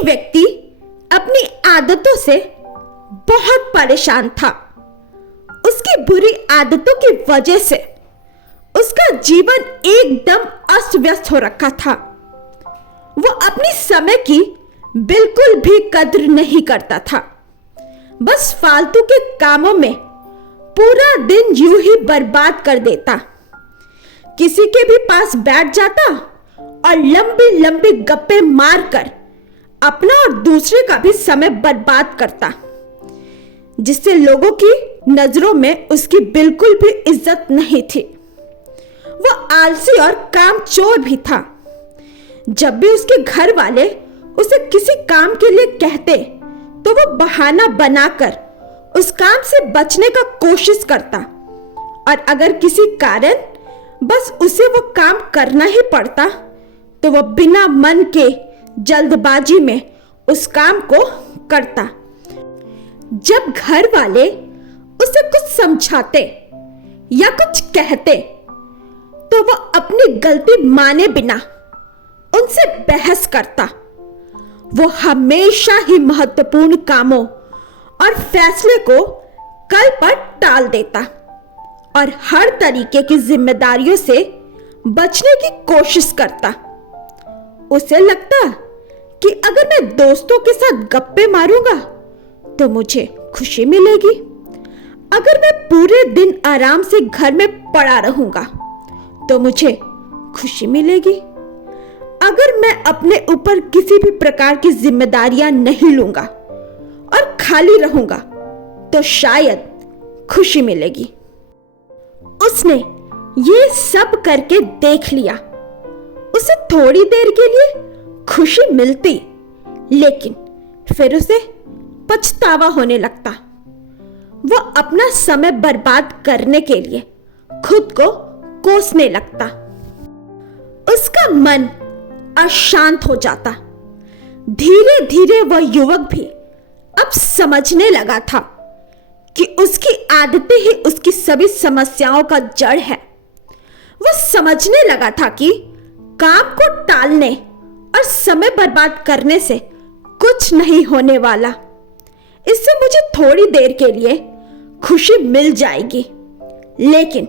एक व्यक्ति अपनी आदतों से बहुत परेशान था। उसकी बुरी आदतों की वजह से उसका जीवन एकदम अस्त व्यस्त हो रखा था। वो अपने समय की बिल्कुल भी कद्र नहीं करता था। बस फालतू के कामों में पूरा दिन यूं ही बर्बाद कर देता। किसी के भी पास बैठ जाता और लंबी लंबी गप्पे मारकर अपना और दूसरे का भी समय बर्बाद करता, जिससे लोगों की नजरों में उसकी बिल्कुल भी इज्जत नहीं थी। वो आलसी और कामचोर भी था। जब भी उसके घर वाले उसे किसी काम के लिए कहते तो वो बहाना बनाकर उस काम से बचने का कोशिश करता, और अगर किसी कारण बस उसे वो काम करना ही पड़ता तो वो बिना मन के जल्दबाजी में उस काम को करता। जब घर वाले उसे कुछ समझाते या कुछ कहते तो वो अपनी गलती माने बिना उनसे बहस करता। वो हमेशा ही महत्वपूर्ण कामों और फैसले को कल पर टाल देता और हर तरीके की जिम्मेदारियों से बचने की कोशिश करता। उसे लगता कि अगर मैं दोस्तों के साथ गप्पे मारूंगा तो मुझे खुशी मिलेगी। अगर मैं पूरे दिन आराम से घर में पड़ा रहूंगा तो मुझे खुशी मिलेगी। अगर मैं अपने ऊपर किसी भी प्रकार की जिम्मेदारियां नहीं लूंगा और खाली रहूंगा तो शायद खुशी मिलेगी। उसने ये सब करके देख लिया। उसे थोड़ी देर के लिए खुशी मिलती, लेकिन फिर उसे पछतावा होने लगता। वो अपना समय बर्बाद करने के लिए खुद को कोसने लगता। उसका मन अशांत हो जाता। धीरे धीरे वह युवक भी अब समझने लगा था कि उसकी आदतें ही उसकी सभी समस्याओं का जड़ है। वह समझने लगा था कि काम को टालने और समय बर्बाद करने से कुछ नहीं होने वाला। इससे मुझे थोड़ी देर के लिए खुशी मिल जाएगी, लेकिन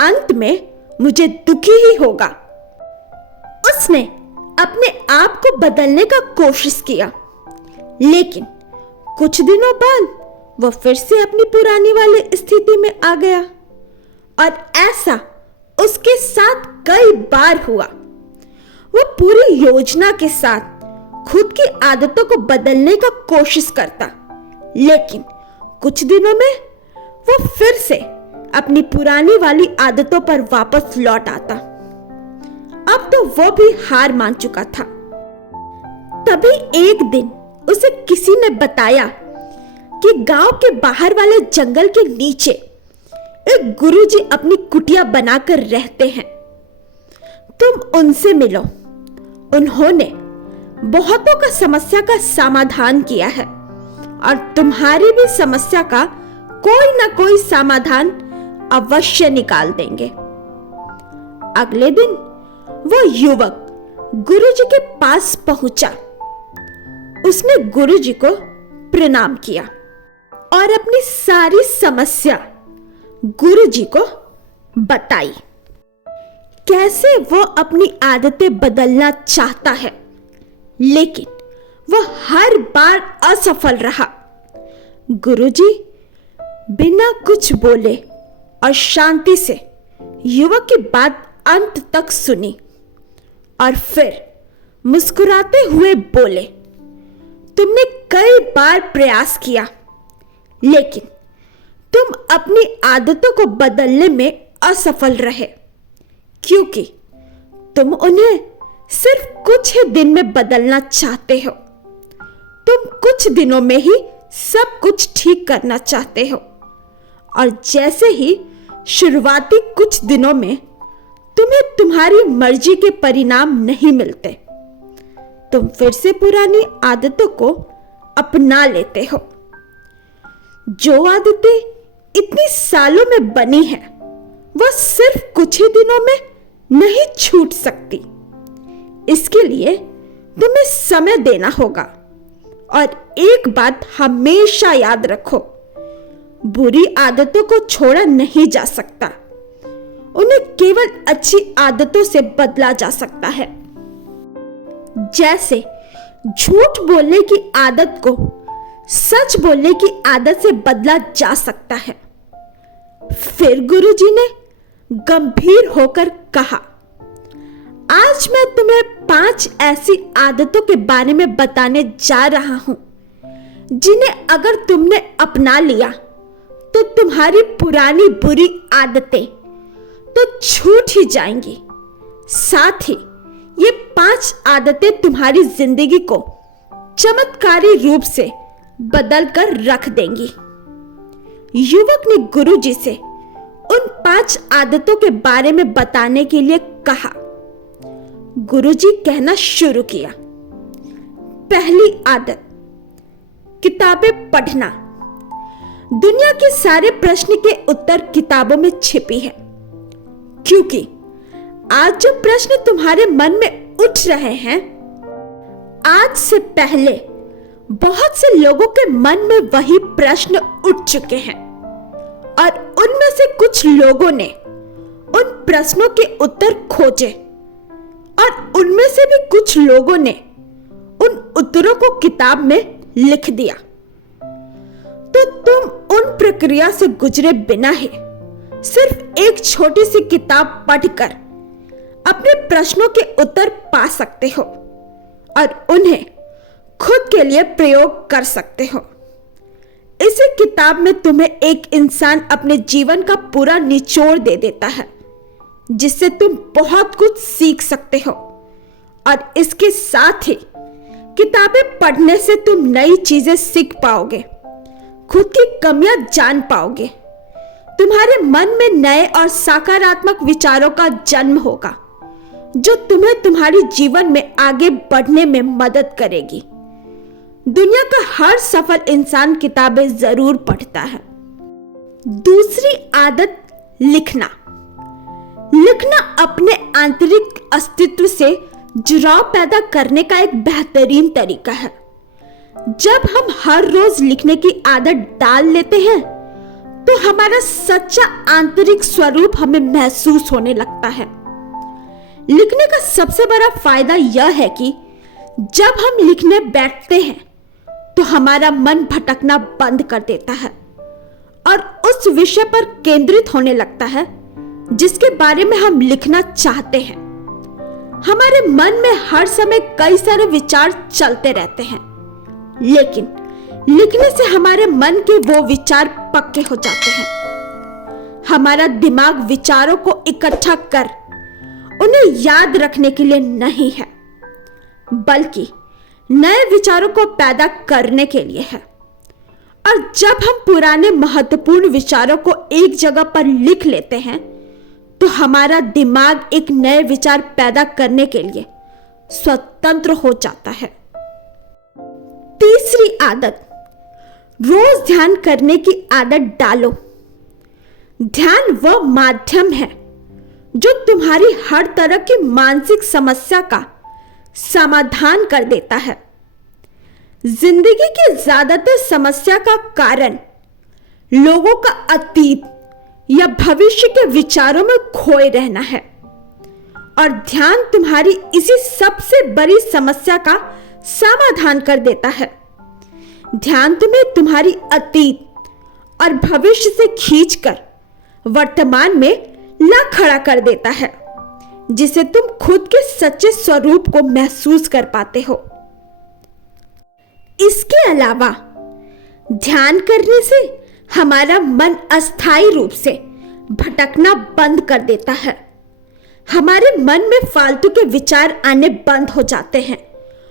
अंत में मुझे दुखी ही होगा। उसने अपने आप को बदलने का कोशिश किया, लेकिन कुछ दिनों बाद वह फिर से अपनी पुरानी वाली स्थिति में आ गया, और ऐसा उसके साथ कई बार हुआ। वह पूरी योजना के साथ खुद की आदतों को बदलने का कोशिश करता, लेकिन कुछ दिनों में वह फिर से अपनी पुरानी वाली आदतों पर वापस लौट आता। अब तो वह भी हार मान चुका था। तभी एक दिन उसे किसी ने बताया कि गांव के बाहर वाले जंगल के नीचे एक गुरुजी अपनी कुटिया बनाकर रहते हैं। तुम उनसे मिलो। उन्होंने बहुतों का समस्या का समाधान किया है और तुम्हारी भी समस्या का कोई ना कोई समाधान अवश्य निकाल देंगे। अगले दिन वो युवक गुरुजी के पास पहुंचा। उसने गुरुजी को प्रणाम किया और अपनी सारी समस्या गुरुजी को बताई। कैसे वो अपनी आदतें बदलना चाहता है, लेकिन वह हर बार असफल रहा। गुरुजी बिना कुछ बोले और शांति से युवक की बात अंत तक सुनी और फिर मुस्कुराते हुए बोले, तुमने कई बार प्रयास किया, लेकिन तुम अपनी आदतों को बदलने में असफल रहे, क्योंकि तुम उन्हें सिर्फ कुछ ही दिन में बदलना चाहते हो। तुम कुछ दिनों में ही सब कुछ ठीक करना चाहते हो, और जैसे ही शुरुआती कुछ दिनों में तुम्हें तुम्हारी मर्जी के परिणाम नहीं मिलते, तुम फिर से पुरानी आदतों को अपना लेते हो। जो आदतें इतनी सालों में बनी हैं, वह सिर्फ कुछ ही दिनों में नहीं छूट सकती। इसके लिए तुम्हें समय देना होगा और एक बात हमेशा याद रखो, बुरी आदतों को छोड़ा नहीं जा सकता, उन्हें केवल अच्छी आदतों से बदला जा सकता है। जैसे झूठ बोलने की आदत को सच बोलने की आदत से बदला जा सकता है। फिर गुरुजी ने गंभीर होकर कहा, आज मैं तुम्हें 5 ऐसी आदतों के बारे में बताने जा रहा हूं जिन्हें अगर तुमने अपना लिया तो तुम्हारी पुरानी बुरी आदतें तो छूट ही जाएंगी। साथ ही ये 5 आदतें तुम्हारी जिंदगी को चमत्कारी रूप से बदल कर रख देंगी। युवक ने गुरुजी से उन 5 आदतों के बारे में बताने के लिए कहा। गुरुजी कहना शुरू किया, पहली आदत, किताबें पढ़ना। दुनिया के सारे प्रश्न के उत्तर किताबों में छिपी है, क्योंकि आज जो प्रश्न तुम्हारे मन में उठ रहे हैं, आज से पहले बहुत से लोगों के मन में वही प्रश्न उठ चुके हैं और उनमें से कुछ लोगों ने उन प्रश्नों के उत्तर खोजे और उनमें से भी कुछ लोगों ने उन उत्तरों को किताब में लिख दिया। तो तुम उन प्रक्रिया से गुजरे बिना ही सिर्फ एक छोटी सी किताब पढ़कर अपने प्रश्नों के उत्तर पा सकते हो और उन्हें खुद के लिए प्रयोग कर सकते हो। इसी किताब में तुम्हें एक इंसान अपने जीवन का पूरा निचोड़ दे देता है, जिससे तुम बहुत कुछ सीख सकते हो। और इसके साथ ही किताबें पढ़ने से तुम नई चीजें सीख पाओगे, खुद की कमियां जान पाओगे, तुम्हारे मन में नए और सकारात्मक विचारों का जन्म होगा जो तुम्हें तुम्हारे जीवन में आगे बढ़ने में मदद करेगी। दुनिया का हर सफल इंसान किताबें जरूर पढ़ता है। दूसरी आदत, लिखना। लिखना अपने आंतरिक अस्तित्व से जुड़ाव पैदा करने का एक बेहतरीन तरीका है। जब हम हर रोज लिखने की आदत डाल लेते हैं तो हमारा सच्चा आंतरिक स्वरूप हमें महसूस होने लगता है। लिखने का सबसे बड़ा फायदा यह है कि जब हम लिखने बैठते हैं तो हमारा मन भटकना बंद कर देता है और उस विषय पर केंद्रित होने लगता है जिसके बारे में हम लिखना चाहते हैं। हमारे मन में हर समय कई सारे विचार चलते रहते हैं, लेकिन लिखने से हमारे मन के वो विचार पक्के हो जाते हैं। हमारा दिमाग विचारों को इकट्ठा कर उन्हें याद रखने के लिए नहीं है, बल्कि नए विचारों को पैदा करने के लिए है। और जब हम पुराने महत्वपूर्ण विचारों को एक जगह पर लिख लेते हैं तो हमारा दिमाग एक नए विचार पैदा करने के लिए स्वतंत्र हो जाता है। तीसरी आदत, रोज ध्यान करने की आदत डालो। ध्यान वह माध्यम है जो तुम्हारी हर तरह की मानसिक समस्या का समाधान कर देता है। जिंदगी की ज्यादातर समस्या का कारण लोगों का अतीत या भविष्य के विचारों में खोए रहना है, और ध्यान तुम्हारी इसी सबसे बड़ी समस्या का समाधान कर देता है। ध्यान तुम्हें तुम्हारी अतीत और भविष्य से खींचकर वर्तमान में ला खड़ा कर देता है, जिसे तुम खुद के सच्चे स्वरूप को महसूस कर पाते हो। इसके अलावा ध्यान करने से हमारा मन अस्थायी रूप से भटकना बंद कर देता है। हमारे मन में फालतू के विचार आने बंद हो जाते हैं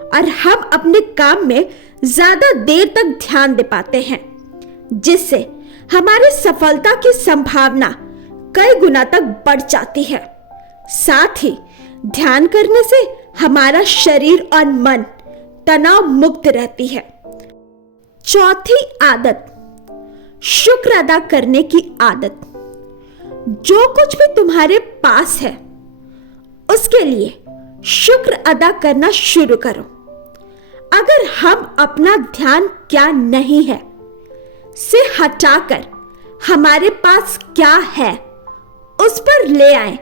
और हम अपने काम में ज्यादा देर तक ध्यान दे पाते हैं, जिससे हमारी सफलता की संभावना कई गुना तक बढ़ जाती है। साथ ही ध्यान करने से हमारा शरीर और मन तनाव मुक्त रहती है। चौथी आदत, शुक्र अदा करने की आदत। जो कुछ भी तुम्हारे पास है उसके लिए शुक्र अदा करना शुरू करो। अगर हम अपना ध्यान क्या नहीं है से हटाकर हमारे पास क्या है उस पर ले आए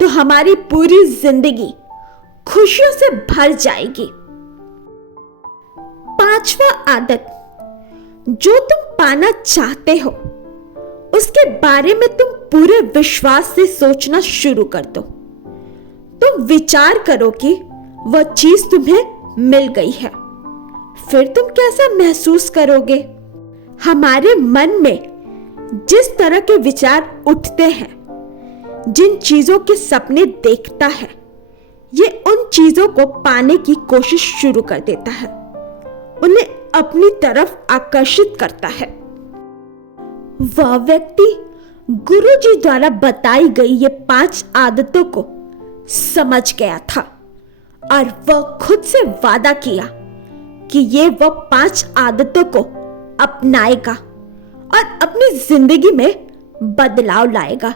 तो हमारी पूरी जिंदगी खुशियों से भर जाएगी। 5वां आदत, जो तुम पाना चाहते हो उसके बारे में तुम पूरे विश्वास से सोचना शुरू कर दो। तुम विचार करो कि वह चीज तुम्हें मिल गई है, फिर तुम कैसा महसूस करोगे? हमारे मन में जिस तरह के विचार उठते हैं, जिन चीजों के सपने देखता है, ये उन चीजों को पाने की कोशिश शुरू कर देता है, उन्हें अपनी तरफ आकर्षित करता है। वह व्यक्ति गुरुजी द्वारा बताई गई ये 5 आदतों को समझ गया था और वह खुद से वादा किया कि ये वह 5 आदतों को अपनाएगा और अपनी जिंदगी में बदलाव लाएगा।